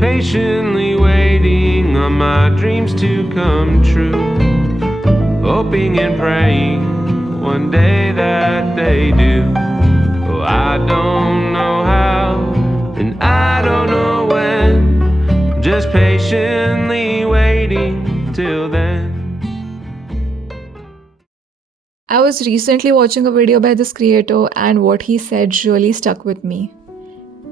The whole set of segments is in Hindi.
patiently waiting on my dreams to come true, hoping and praying one day that they do. Oh, I don't know how, and I don't know when, just patiently waiting till then. I was recently watching a video by this creator, and what he said really stuck with me.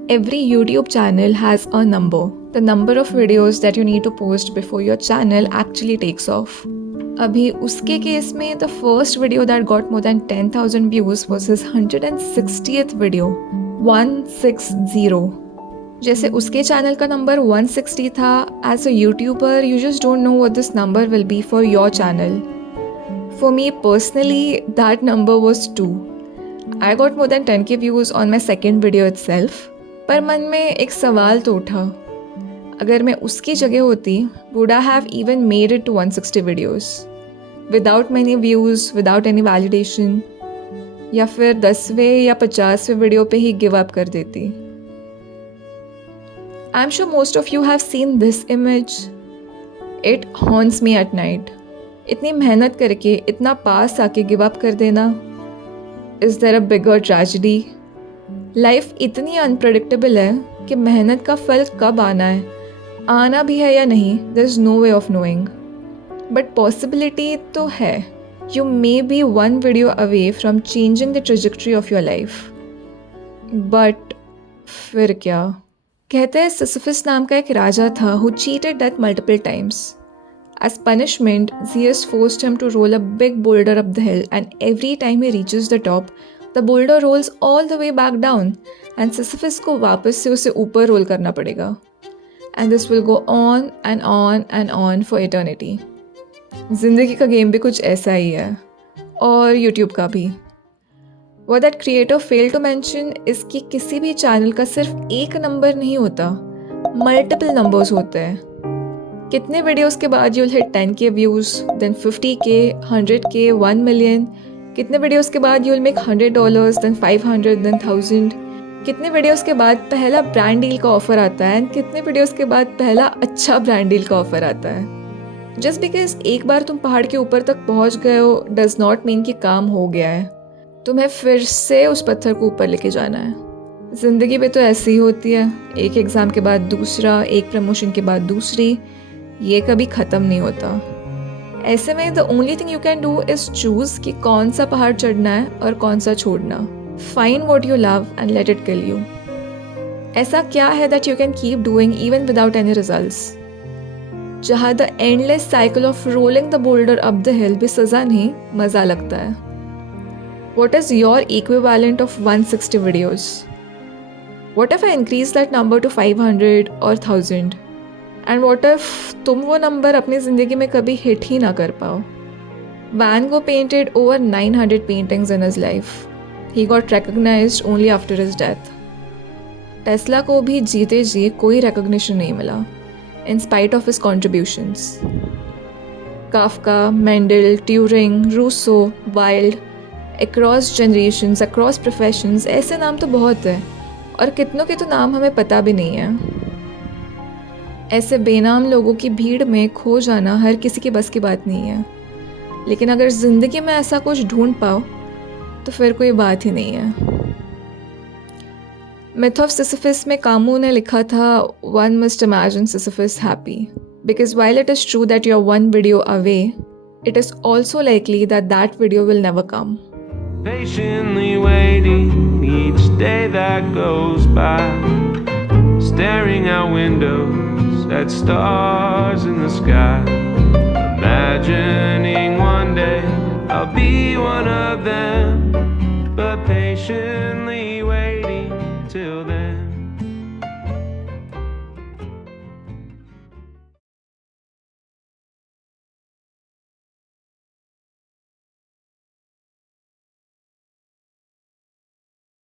Every YouTube channel has a number, the number of videos that you need to post before your channel actually takes off. अभी उसके केस में the first video that got more than 10,000 views was his 160th video, 160. जैसे उसके चैनल का नंबर 160 था, as a YouTuber you just don't know what this number will be for your channel. For me personally, that number was 2. I got more than 10k views on my second video itself. पर मन में एक सवाल तो उठा, अगर मैं उसकी जगह होती, would I have even made it to 160 videos? Without many views, without any validation? या फिर 10वें या 50वें वीडियो पे ही गिव अप कर देती? I'm sure most of you have seen this image. It haunts me at night. इतनी मेहनत करके इतना पास आके गिव अप कर देना, is there a bigger tragedy? Life इतनी अनप्रेडिक्टेबल है कि मेहनत का फल कब आना है, आना भी है या नहीं, there is no way of knowing. But possibility तो है. You may be one video away from changing the trajectory of your life. But फिर क्या? कहते हैं सिसिफस नाम का एक राजा था who cheated death multiple times. As punishment, Zeus forced him to roll a big boulder up the hill, and every time he reaches the top, the boulder rolls all the way back down, and Sisyphus को वापस से उसे ऊपर रोल करना पड़ेगा. And this will go on and on and on for eternity. जिंदगी का गेम भी कुछ ऐसा ही है, और YouTube का भी. What that creator failed to mention is कि किसी भी चैनल का सिर्फ एक नंबर नहीं होता, मल्टीपल नंबर्स होते हैं. कितने वीडियोस के बाद you'll hit 10k views, then 50k, 100k, 1 million? कितने वीडियोस के बाद you'll make $100, then 500, then 1000? कितने वीडियोस के बाद पहला ब्रांड डील का ऑफर आता है, एंड कितने वीडियोस के बाद पहला अच्छा ब्रांड डील का ऑफर आता है? जस्ट बिकॉज एक बार तुम पहाड़ के ऊपर तक पहुंच गए हो डज नॉट मीन कि काम हो गया है. तुम्हें फिर से उस पत्थर को ऊपर लेके जाना है. ज़िंदगी भी तो ऐसी ही होती है, एक एग्ज़ाम के बाद दूसरा, एक प्रमोशन के बाद दूसरी, ये कभी ख़त्म नहीं होता. ऐसे में the only thing you can do is choose कि कौन सा पहाड़ चढ़ना है और कौन सा छोड़ना. Find what you love and let it kill you. ऐसा क्या है that you can keep doing even without any results? जहाँ the endless cycle of rolling the boulder up the hill भी सज़ा नहीं, मज़ा लगता है. What is your equivalent of 160 videos? What if I increase that number to 500 और 1000? एंड वॉट इफ तुम वो नंबर अपनी ज़िंदगी में कभी हिट ही ना कर पाओ? Van Gogh painted over 900 paintings in his life. He got recognised only after his death. Tesla को भी जीते जी कोई रिकग्निशन नहीं मिला in spite of his contributions. Kafka, Mendel, Turing, Rousseau, Wilde, across generations, across professions, ऐसे नाम तो बहुत है, और कितनों के तो नाम हमें पता भी नहीं है. ऐसे बेनाम लोगों की भीड़ में खो जाना हर किसी की बस की बात नहीं है. लेकिन अगर ज़िंदगी में ऐसा कुछ ढूंढ पाओ तो फिर कोई बात ही नहीं है. मिथ ऑफ सिसिफस में कामू ने लिखा था, one must imagine Sisyphus happy, because while it is true that you are one video away, it is also likely that that video will never come. Patiently waiting each day that goes by, staring out windows at stars in the sky, imagining one day I'll be one of them.